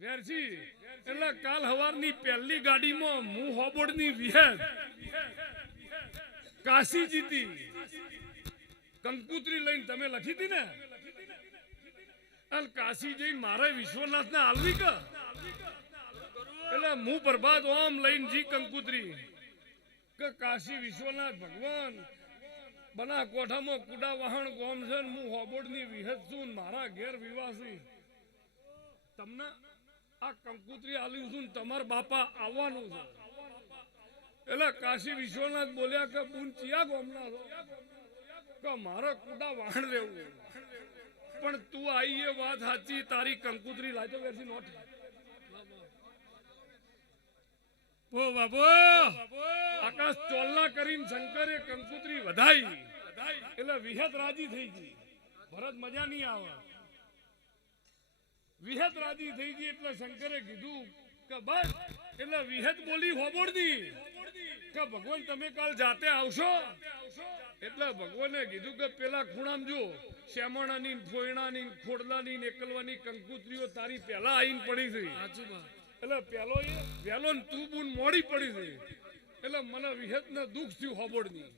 વેરજી, એટલે કાલ હવારની પહેલી ગાડીમાં હું હોબોડની વિહેર કાશી જીતી. કંકુત્રી લઈને તમે લખી હતી ને? અને કાશી જઈ મારે વિશ્વનાથ ને આલવી કે? એટલે હું પ્રભાત ઓમ લઈને જી કંકુત્રી. કે કાશી વિશ્વનાથ ભગવાન, બના કોઠામાં કુડા વાહણ ગોમ છે હું હોબોડની વિહત છું મારા ઘેર વિવાસી તમને આ કંકુત્રી આલ્યું છું ને તમારા બાપા આવવાનું છે. એટલે કાશી વિશ્વનાથ બોલ્યા કે બુન ચિયા ગોમના છો? કે મારે કુડા વાણ રહેવું પણ તું આઈ એ વાત સાચી તારી કંકુત્રી લાજો વેરથી નોટ. ઓ બાબો આકાશ ચોલના કરીને શંકરે કંકુત્રી વધાઈ. એટલે વિહત રાજી થઈ ગઈ. ભરત મજા નહીં આવે. વિહત રાજી થઈ ગઈ એટલે શંકરે કીધું કે બસ એટલે વિહત બોલી હોબોડની કે ભગવાન તમે કાલ જાતે આવશો? એટલે ભગવાને કીધું કે પેલા ખૂણામ જો શ્યામણાની ફોયણાની ખોડલાની ને એકલવાની કંકુત્રીઓ તારી પહેલા આવીને પડી છે. એટલે પેલો એ ને તું બુન મોડી પડી છે. એટલે મને વિહત ને દુઃખ થયું હોબોડની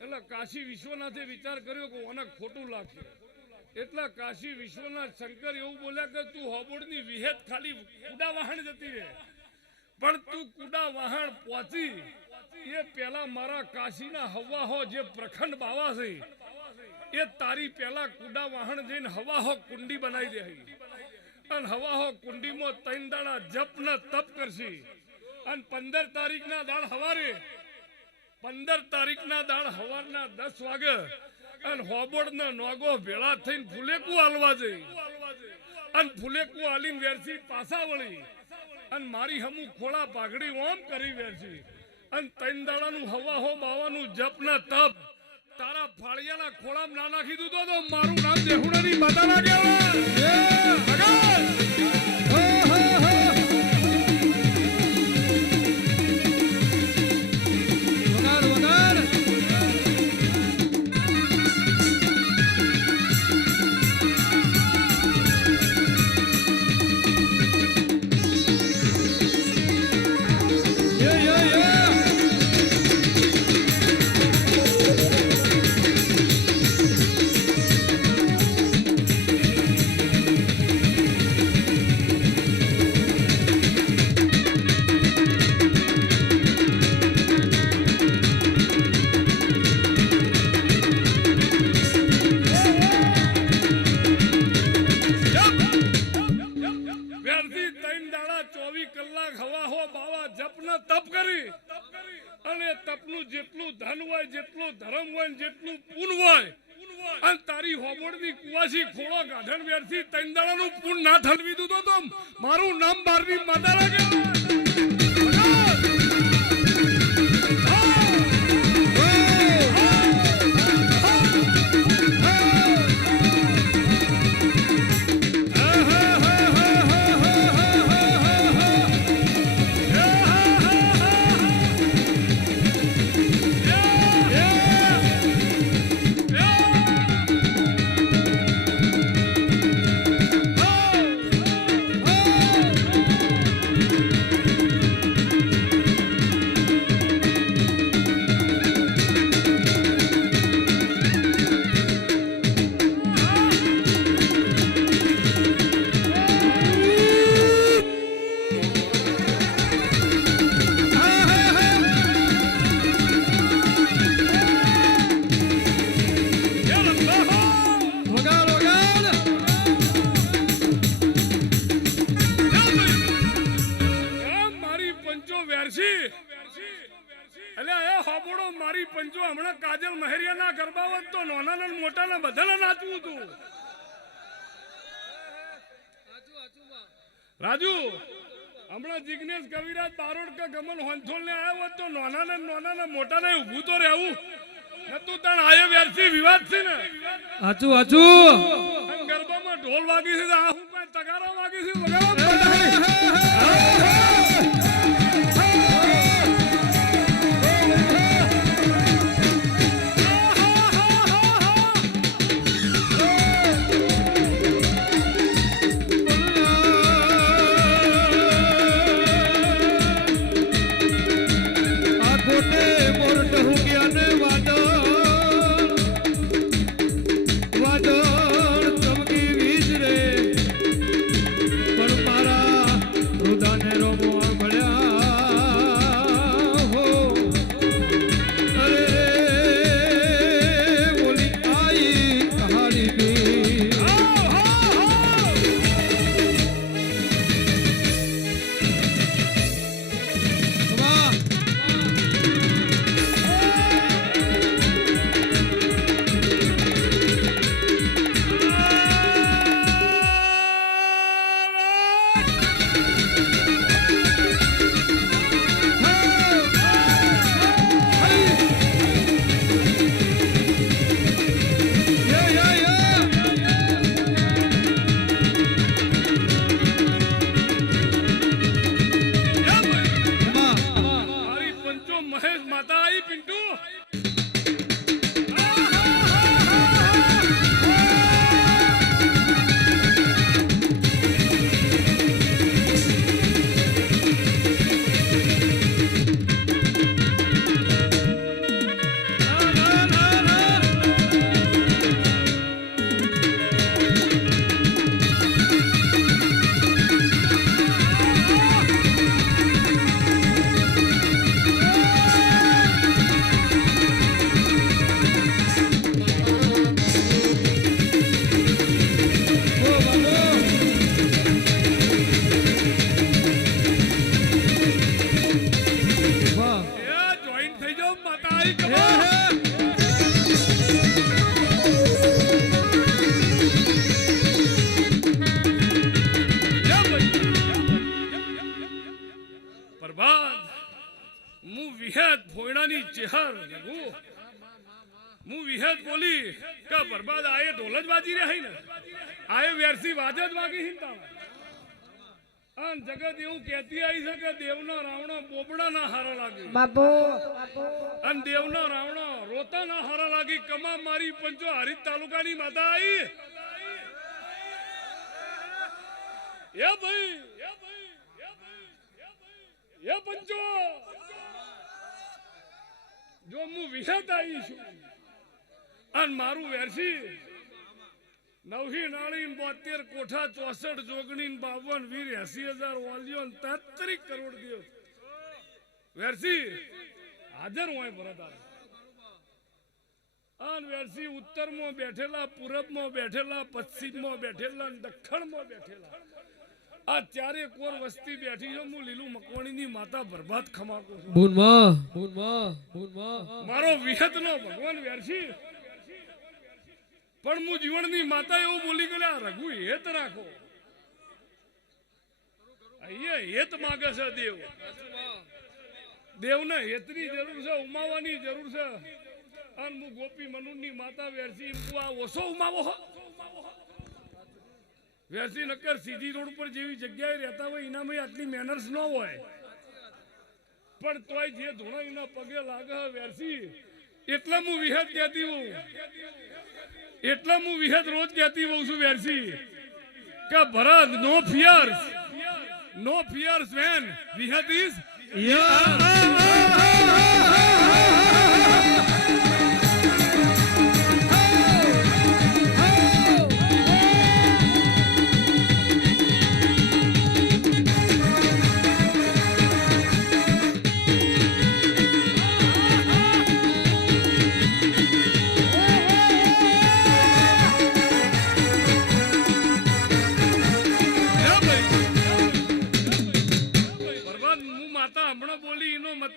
એટલે કાશી વિશ્વનાથે વિચાર કર્યો કે ઓને ખોટું લાગશે એટલે કાશી વિશ્વનાથ શંકર એવું બોલ્યા કે તું હોબોડની વિહેત ખાલી કુડા વાહણ જતી રહે. પણ તું કુડા વાહણ પહોંચી. એ પેલા મારા કાશીના હવાહો જે પ્રખંડ બાવા છે. એ તારી પેલા કુડા વાહણ જઈને હવાહો કુંડી બનાવી દે અને હવાહો કુંડીમાં ત્રણ દાડા જપ ને તપ કરશી. અને પંદર તારીખના દાળ હવારે. પંદર તારીખના દાળ હવારના દસ વાગે. અને હોબોડના નોગો ભેળા થઈને ફુલેકુ હાલવા જઈ. અને ફુલેકુ હાલીને વેરસી પાછા વળી. અને મારી હમુ ખોળા પાઘડી ઓમ કરી વેરસી. અને ત્રણ દાડાનું હવા હો બાવાનું જપ ના તપ. તારા ફાળિયાના ખોળામાં ના નાખી દીધો તો મારું નામ દેહુડાની માતા ના કહેવાય. બાવા જપ ને તપ કરી અને તપનું જેટલું ધન હોય, જેટલું ધર્મ હોય જેટલું પૂન હોય, અને તારી હોબોડની કુવાસી ખોળો ગાઢણ વેરથી ત્રણ દાડાનું પૂન ના ઠલવી દીધું તો મારું નામ બારની માતા લાગે વેરસી. એટલે એ હોબોડો મારી પંચો હમણાં કાજલ મહેરિયાના ગરબા હોત તો નાના ને મોટા ને બધાને નાચવું હતું. રાજુ હમણાં જિગ્નેશ કવિરાજ બારોડ કે ગમન હોંથોલ ને આવ્યો હોત તો નાના ને નાના ને મોટા ને ઉભું તો રહેવું. નતું તણ આયો વેરસી વિવાદ છે ને. હાચું હાચું ગરબામાં ઢોલ વાગી છે આ હું કઈ તગારા વાગી છે વગાડો. Oh, Rudanero, હું વિહેત બોલી કે બરબાદ આયે ઢોલ જ વાજી રહી ને? આયે વેરસી વાજ જ વાગી હિંતા અન જગત એવું કહેતી આવી છે કે દેવના રાવણા બોબડા ના હારા લાગે. બાપુ. અને દેવના રાવણા રોતા ના હારા લાગી. કમા મારી પંચો હરિત તાલુકાની માતા આવી ભાઈ. ભાઈ. એ પંચો. જો હું વિહત આવી છું. અને મારું વેરસી નવહી નાળી બોતેર કોઠા ચોસઠ જોગણી બાવન વીર એસી હજાર ને તેત્રીસ કરોડ દિયો. વેરસી હાજર હોય ભરત આન વેરસી ઉત્તરમાં બેઠેલા, પૂરબમાં બેઠેલા, પશ્ચિમમાં બેઠેલા દક્ષિણમાં બેઠેલા. આ કોર વસ્તી બેઠી છે હું લીલું મકવાણીની માતા બરબાદ ખમાકો છું. મારો વિહતનો ભગવાન વેરસી પણ હું જીવનની માતા એવું બોલી ગયેલા રઘુ હેત રાખો. અહીંયા હેત માગે છે દેવ. દેવને હેતની જરૂર છે ઉમાવાની જરૂર છે. અને હું ગોપી મનુની માતા વેરસી હું આ ઓછો ઉમાવો હો? વેરસી નક્કર સીધી રોડ પર જેવી જગ્યાએ રહેતા હોય, એનામાં આટલી મેનર્સ ન હોય. પણ તોય જે ધોણા એના પગે લાગે વ્યાસી એટલે હું વિહદ કહેતી હોઉં. એટલે હું વિહદ રોજ કહેતી હોઉં છું વેરસી કે Bharat no fears no fears when Vihat is બરબાદ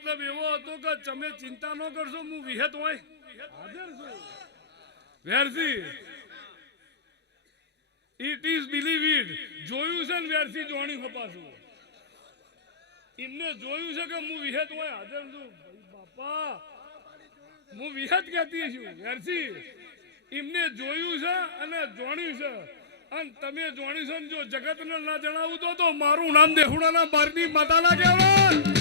મતલબ એવો હતો કે તમે ચિંતા ન કરશો, હું વિહત હોય. વેરસી. ઇટ ઇઝ બિલીવ જોયું છે ને વેરસી જોણી ખપાશું. એમને જોયું છે કે હું વિહત હોય, હાજર છું. બાપા, હું વિહત કહેતી છું. વેરસી, એમને જોયું છે અને જોણ્યું છે. અને તમે જોણ્યું છે જો જગતને ના જણાવું તો મારું નામ દેહુડાના બારની માતા ના કહેવાય.